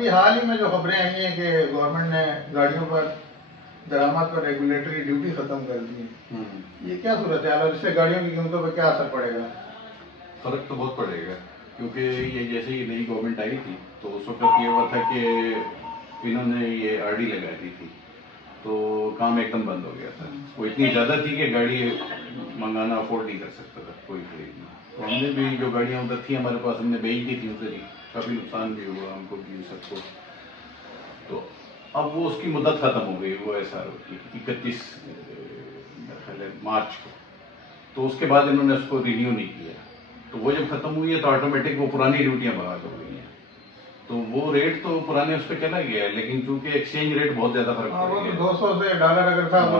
अभी हाल ही में जो खबरें आई हैं कि गवर्नमेंट ने गाड़ियों पर दरामद पर रेगुलेटरी ड्यूटी खत्म कर दी है, ये क्या सूरत है? इससे गाड़ियों की कीमतों पर क्या असर पड़ेगा? फर्क तो बहुत पड़ेगा, क्योंकि ये जैसे ही नई गवर्नमेंट आई थी तो उस वक्त ये हुआ था कि इन्होंने ये आरडी लगा दी थी, तो काम एकदम बंद हो गया था। वो इतनी ज़्यादा थी कि गाड़ी मंगाना अफोर्ड नहीं कर सकता था कोई खरीदना। तो हमने भी जो गाड़ियाँ उधर थी हमारे पास, हमने बेच दी थी उधर ही, काफ़ी नुकसान भी हुआ हमको भी सबको। तो अब वो उसकी मुद्दत ख़त्म हो गई, वो एसआर की 31 मार्च को। तो उसके बाद इन्होंने उसको रिन्यू नहीं किया। तो वो जब खत्म हुई है तो ऑटोमेटिक वो पुरानी ड्यूटियां बहाल हो गई हैं। तो वो रेट तो पुराने उस पर चला गया है, लेकिन चूंकि एक्सचेंज रेट बहुत ज्यादा फर्क पड़ गया है। 200 से डॉलर अगर था वो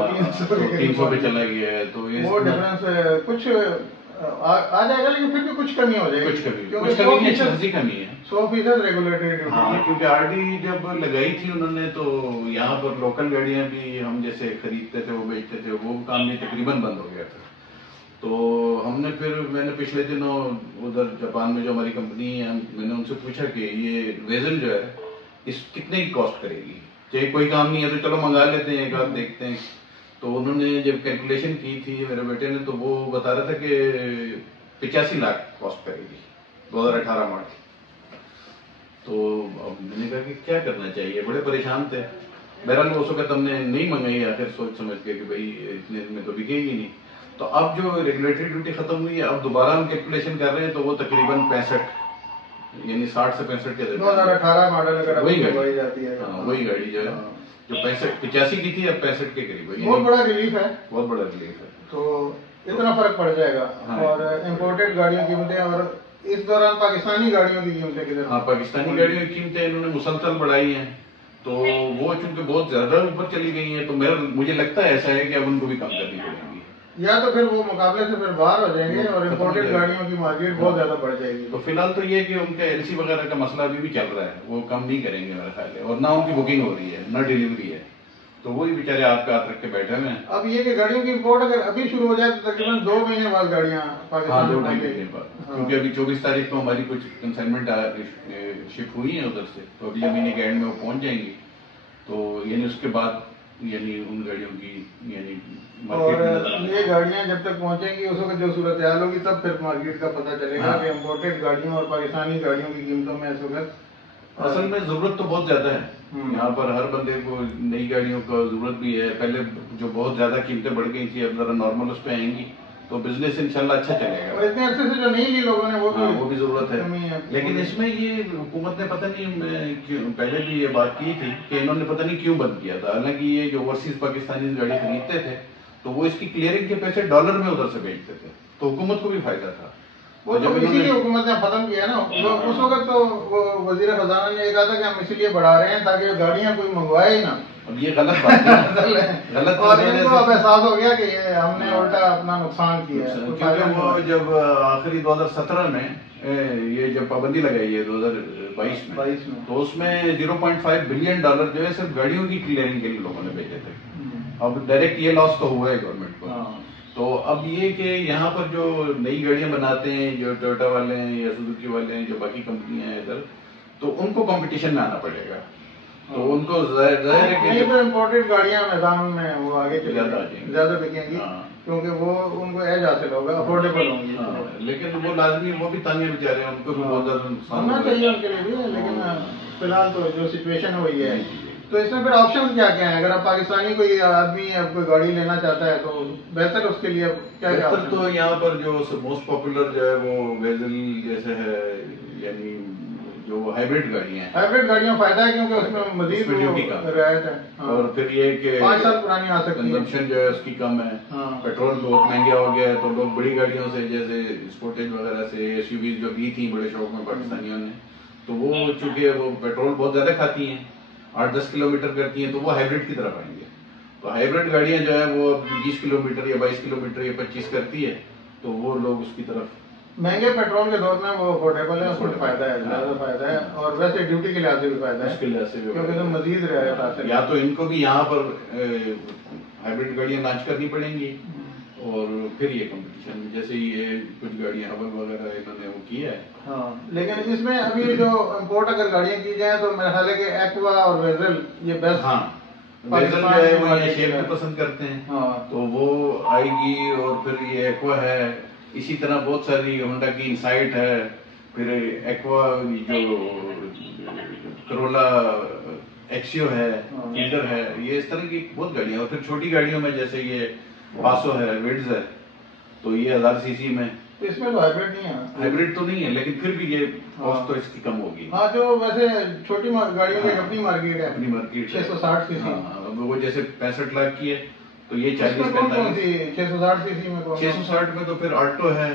300 पे चला गया है, तो वो डिफरेंस कुछ आ जाएगा, लेकिन फिर भी कुछ कमी हो जाएगी। कुछ कमी है 100% रेगुलेटरी ड्यूटी। हाँ, क्योंकि आरडी जब लगाई थी उन्होंने तो यहाँ पर लोकल गाड़ियां भी हम जैसे खरीदते थे वो बेचते थे, वो काम भी तकरीबन बंद हो गया था। तो मैंने पिछले दिनों उधर जापान में जो हमारी कंपनी है, मैंने उनसे पूछा कि ये वेजल जो है इस कितने की कॉस्ट करेगी, चाहे कोई काम नहीं है तो चलो मंगा लेते हैं, एक बार देखते हैं। तो उन्होंने जब कैलकुलेशन की थी मेरे बेटे ने, तो वो बता रहा था कि 85 लाख कॉस्ट करेगी 2018 मॉडल। तो अब मैंने कहा कि क्या करना चाहिए, बड़े परेशान थे। बहरहाल वो वक्त हमने नहीं मंगाई, आखिर सोच समझ के कि भाई इतने में तो बिकेगी नहीं। तो अब जो रेगुलेटरी ड्यूटी खत्म हुई है, अब दोबारा हम कैलकुलेशन कर रहे हैं, तो वो तकरीबन 65 यानी 60 से 65 के 2018 मॉडल अगर वही गाड़ी जाती है, वही गाड़ी जो है जो 85 की थी अब 65 के करीब है। बहुत बड़ा रिलीफ है, बहुत बड़ा रिलीफ है। तो इतना फर्क पड़ जाएगा। हाँ, और इम्पोर्टेड गाड़ियों की कीमतें, और इस दौरान पाकिस्तानी गाड़ियों की कीमतें किधर? हाँ, पाकिस्तानी गाड़ियों की कीमतें इन्होंने मुसलसल बढ़ाई हैं, तो वो चूंकि बहुत ज्यादा ऊपर चली गई हैं, तो मुझे लगता है ऐसा है कि अब उनको भी कम करनी पड़ेगी, या तो फिर वो मुकाबले से फिर बाहर हो जाएंगे और इम्पोर्टेड गाड़ियों की मार्केट बहुत ज्यादा बढ़ जाएगी। तो फिलहाल तो ये कि उनका एलसी वगैरह का मसला अभी भी चल रहा है, वो कम नहीं करेंगे मेरा ख्याल है, और ना उनकी बुकिंग हो रही है ना डिलीवरी है, तो वही बेचारे आपका हाथ रख के बैठे हुए हैं। अब ये कि गाड़ियों की इम्पोर्ट अगर अभी शुरू हो जाए तो तकरीबन 2 महीने बाद गाड़ियाँ पाकिस्तान में पहुंचेंगी। क्योंकि अभी 24 तारीख को हमारी कुछ कंसाइनमेंट शिप हुई है उधर से, तो अगले महीने के एंड में वो पहुंच जाएंगी। तो यानी उसके बाद यानी उन गाड़ियों की यानी और ये गाड़ियां जब तक पहुंचेंगी उस वक्त जो सूरत हाल होगी तब फिर मार्केट का पता चलेगा कि इम्पोर्टेड गाड़ियों और पाकिस्तानी गाड़ियों की कीमतों में इस वक्त असल में जरूरत तो बहुत ज्यादा है। यहाँ पर हर बंदे को नई गाड़ियों का जरूरत भी है। पहले जो बहुत ज्यादा कीमतें बढ़ गई थी, अब जरा नॉर्मल उस पर आएंगी तो बिजनेस इंशाल्लाह अच्छा चलेगा। और इतने अरसे से जो नहीं ली लोगों ने वो भी जरूरत है। लेकिन इसमें ये हुकूमत ने पता नहीं क्यों, पहले भी ये बात की थी कि इन्होंने पता नहीं क्यों बंद किया था। हालांकि ये जो ओवरसीज पाकिस्तानी गाड़ी खरीदते थे तो वो इसकी क्लियरिंग के पैसे डॉलर में उधर से भेजते थे, तो हुकूमत को भी फायदा था। वो जब इसीलिए हुकूमत ने खत्म किया ना, उस वक्त तो वो वजीर खजाना ने ये कहा था कि हम इसीलिए बढ़ा रहे हैं ताकि गाड़ियां कोई मंगवाए ही ना। अब ये गलत बात है। गलत और इनको अब एहसास हो गया कि ये हमने उल्टा अपना नुकसान किया है। क्योंकि वो जब आखिरी 2017 में ये जब पाबंदी लगाई है 2022 में, तो उसमें 0.5 बिलियन डॉलर जो है सिर्फ गाड़ियों की क्लियरिंग के लिए लोगों ने भेजे थे। अब डायरेक्ट ये लॉस तो हुआ है गवर्नमेंट को। तो अब ये कि यहाँ पर जो नई गाड़ियां बनाते हैं, जो टोयोटा वाले हैं या सुजुकी वाले हैं, जो बाकी कंपनियां हैं इधर, तो उनको कंपटीशन में आना पड़ेगा। तो उनको जाहिर है कि तो इम्पोर्टेड गाड़ियां मैदान में वो आगे ज्यादा बिकेंगी, क्योंकि वो उनको एज हासिल होगा, अफोर्डेबल होंगी। लेकिन वो लाजमी वो भी तंग है बेचारे, उनको भी बहुत ज्यादा नुकसान होना चाहिए उनके लिए भी। लेकिन फिलहाल तो जो सिचुएशन है वही है। तो इसमें फिर ऑप्शन क्या क्या है? अगर आप पाकिस्तानी कोई आदमी अब कोई गाड़ी लेना चाहता है तो बेहतर उसके लिए क्या क्या? तो यहाँ पर जो मोस्ट पॉपुलर जो है वो वेजल जैसे है, यानी जो हाइब्रिड गाड़ियाँ हैं। हाइब्रिड गाड़ियों फायदा है क्योंकि उसमें मजीद रियायत है। और फिर ये कि 5 साल पुरानी आ सकती है, कंजम्पशन जो है उसकी कम है। पेट्रोल बहुत महंगा हो गया है, तो लोग बड़ी गाड़ियों से जैसे स्पोर्टेज वगैरह से एसयूवीज जो ली थी बड़े शौक में पाकिस्तानियों ने, तो वो चूंकि वो पेट्रोल बहुत ज्यादा खाती हैं, 8-10 किलोमीटर करती हैं, तो वो हाइब्रिड की तरफ आएंगे। तो हाइब्रिड गाड़ियां जो है वो 20 किलोमीटर या 22 किलोमीटर या 25 करती है, तो वो लोग उसकी तरफ। महंगे पेट्रोल के दौर में वो अफोर्डेबल है, उसको फायदा है, ज्यादा फायदा है। और वैसे ड्यूटी के लिहाज से भी फायदा है, क्योंकि तो मजीद रियायत हासिल। या तो इनको भी यहाँ पर हाइब्रिड गाड़ियां लॉन्च करनी पड़ेंगी, और फिर ये कंपटीशन में जैसे ये कुछ गाड़ियां हवन वगैरह इन्होंने वो किया है। हाँ, लेकिन इसमें अभी जो इम्पोर्ट अगर गाड़ियां की जाए तो मेरा ख्याल है कि एक्वा और वेजल ये बेस्ट। हाँ, वेजल जो है वो ये शेप में पसंद करते हैं। हाँ, तो वो आएगी। और फिर ये एक्वा है, इसी तरह बहुत सारी होंडा की इनसाइट है, फिर एक्वा जो करोला एक्सियो है, फील्डर है, ये इस तरह की बहुत गाड़ियां। और फिर छोटी गाड़ियों में जैसे ये पासो है, विड्स है, तो ये 1000 सीसी में। तो इसमें तो हाइब्रिड नहीं है। हाइब्रिड तो नहीं है, लेकिन फिर भी ये कॉस्ट तो इसकी कम होगी। हाँ, जो वैसे छोटी गाड़ियों की अपनी मार्केट है, अपनी मार्केट 660 सीसी। हाँ, अब वो जैसे 65 लाख की है, तो ये 40-45 660 सीसी में 660 में तो फिर आल्टो है,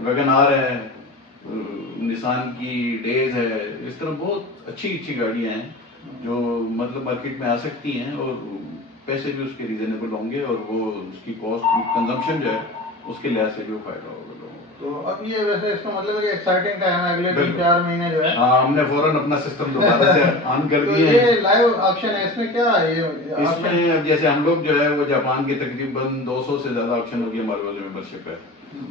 वैगन आर है, निसान की डेज है, इस तरह बहुत अच्छी अच्छी गाड़ियां हैं जो मतलब मार्केट में आ सकती हैं और पैसे भी उसके रीजनेबल होंगे और वो उसकी कॉस्ट कंजम्पशन जो है उसके लिहाज से भी फायदा होगा लोगों को। तो अब ये वैसे इसका मतलब है कि एक्साइटिंग टाइम है अगले 3-4 महीने जो है। हाँ, हमने फौरन अपना सिस्टम दोबारा से ऑन कर तो दिया है। ये लाइव ऑक्शन है, इसमें क्या है ये इसमें अब जैसे हम लोग जो है वो जापान के तकरीबन 200 से ज्यादा ऑक्शन होगी हमारे वाले मेंबरशिप है,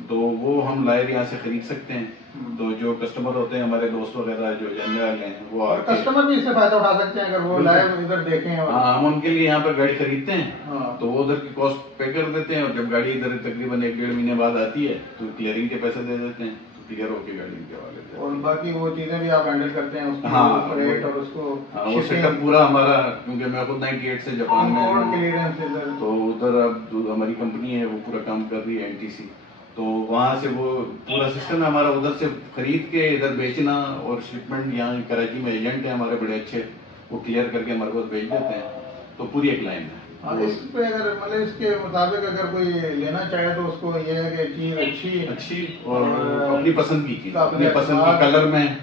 तो वो हम लाइव यहाँ से खरीद सकते हैं। तो जो कस्टमर होते हैं हमारे दोस्त वगैरह जो जानने वाले हैं वो कस्टमर भी इससे फायदा उठा सकते हैं अगर वो लाइव इधर देखें। हाँ, हम उनके लिए यहाँ पर गाड़ी खरीदते हैं। हाँ, तो वो उधर की कॉस्ट पे कर देते हैं और जब गाड़ी इधर तकरीबन 1-1.5 महीने बाद आती है तो क्लियरिंग के पैसे दे देते हैं, तो क्लियर होकर गाड़ी के हवाले देते हैं। और बाकी वो चीजें भी आप हैंडल करते हैं उसकी हाँ, रेट और उसको वो सेटअप पूरा हमारा, क्योंकि मैं खुद 98 से जापान में क्लियरेंस इधर। तो उधर अब जो हमारी कंपनी है वो पूरा काम कर रही है एनटीसी, तो वहाँ से वो पूरा सिस्टम है हमारा, उधर से खरीद के इधर बेचना और शिपमेंट यहाँ कराची में एजेंट है हमारे बड़े अच्छे, वो क्लियर करके हमारे पास भेज देते हैं। तो पूरी एक लाइन है। हाँ, इस पे अगर मतलब इसके मुताबिक अगर कोई लेना चाहे तो उसको ये है कि चीज अच्छी और अपनी पसंद की चीज, अपनी पसंद की हाँ, कलर में,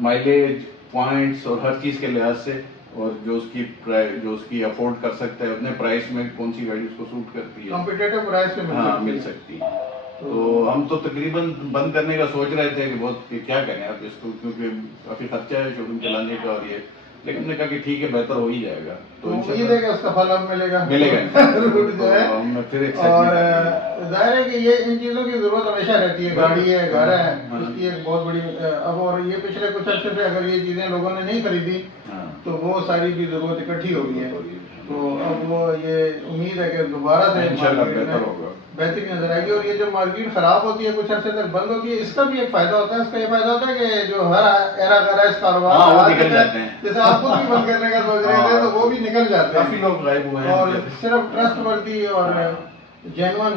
माइलेज, पॉइंट्स और हर चीज के लिहाज से, और जो उसकी अफोर्ड कर सकता है अपने प्राइस में, कौन सी गाड़ी उसको सूट करती है, कॉम्पिटिटिव प्राइस पे मिल सकती है। तो हम तो तकरीबन बंद करने का सोच रहे थे कि बहुत क्या करें अब इसको, क्योंकि काफी खर्चा है शोरूम चलाने का और ये, लेकिन हमने कहा कि ठीक है बेहतर हो ही जाएगा। तो उम्मीद है कि उसका फल अब मिलेगा रूट जो है। और जाहिर है कि ये इन चीजों की जरूरत हमेशा रहती है, गाड़ी है, घर है, उसकी एक बहुत बड़ी अब, और ये पिछले कुछ अर्से से अगर ये चीजें लोगों ने नहीं खरीदी तो वो सारी भी जरूरत इकट्ठी हो गई है। तो अब वो ये उम्मीद है कि दोबारा से बेहतरी नजर आएगी। और ये जो मार्केट खराब होती है कुछ अर्से तक बंद होती है, इसका भी एक फायदा होता है। इसका ये फायदा होता है कि जो हर एरा गैरा इस कारोबार निकल जाते हैं, जैसे आप खुद भी बंद करने का सोच रहे थे तो वो भी निकल जाते हैं, काफी लोग गायब हुए हैं। और सिर्फ ट्रस्टवर्दी और जेन्युइन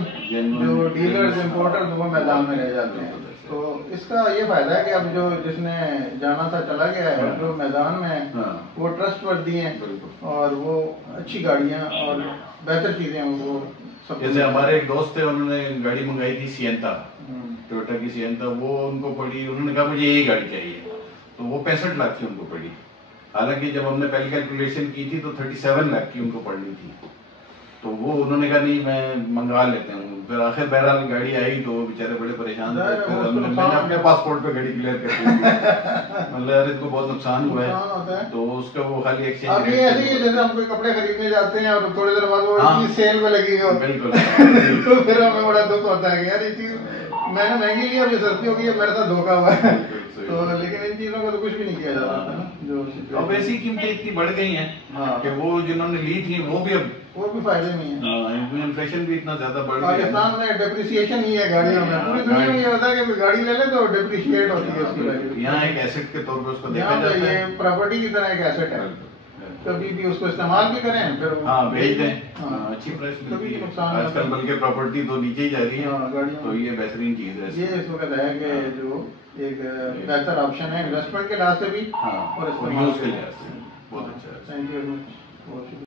जो डीलर्स इंपोर्टर्स वो मैदान में रह जाते हैं। तो इसका ये फायदा है कि अब जो जिसने जाना था चला गया है, जो मैदान में वो ट्रस्टवर्दी हैं और वो अच्छी गाड़ियां और बेहतर चीजें वो सब। जैसे हमारे एक दोस्त थे, उन्होंने गाड़ी मंगाई थी सिएंटा, टोयोटा की सिएंटा, वो उनको पड़ी, उन्होंने कहा मुझे यही गाड़ी चाहिए, तो वो 65 लाख की उनको पड़ी। हालांकि जब हमने पहली कैलकुलेशन की थी तो 37 लाख की उनको पड़नी थी, तो वो उन्होंने कहा नहीं मैं मंगवा लेते हैं। फिर आखिर बहरहाल गाड़ी आई तो बेचारे बड़े परेशान थे, फिर मैंने अपने पासपोर्ट पे गाड़ी क्लियर कर दी। मतलब यार इनको बहुत नुकसान हुआ है, तो उसका वो खाली एक्सचेंज। अब ये ऐसे ही जैसे हम कोई कपड़े खरीदने जाते हैं और थोड़ी देर बाद वो चीज सेल में लगी हो, बिल्कुल तो फिर हमें बड़ा दुख होता है कि यार ये चीज मैंने महंगी ली, अब ये सस्ती हो गई है, मेरे साथ धोखा हुआ है। तो लेकिन इन चीजों का तो कुछ भी नहीं किया जा सकता ना, जो अब ऐसी कीमतें इतनी बढ़ गई हैं कि वो जिन्होंने ली थी वो भी फायदे में है। इन्फ्लेशन भी इतना ज्यादा बढ़ गया। पाकिस्तान में डेप्रिसिएशन ही है गाड़ियों में, पूरी दुनिया में ये होता है कि गाड़ी ले ले तो डेप्रिशिएट होती है उसकी वैल्यू। यहाँ एक एसेट के तौर पर उसको देखा जाता है, ये प्रॉपर्टी की तरह एक एसेट है, कभी भी उसको इस्तेमाल भी करें फिर भेज दें, अच्छी प्राइस मिलती है आजकल, बल्कि प्रॉपर्टी तो नीचे ही जा रही है, तो ये बेहतरीन चीज है। ये इस वक्त है कि जो एक बेहतर ऑप्शन है इन्वेस्टमेंट के लिहाज से भी और यूज के लिहाज से बहुत अच्छा है। Thank you.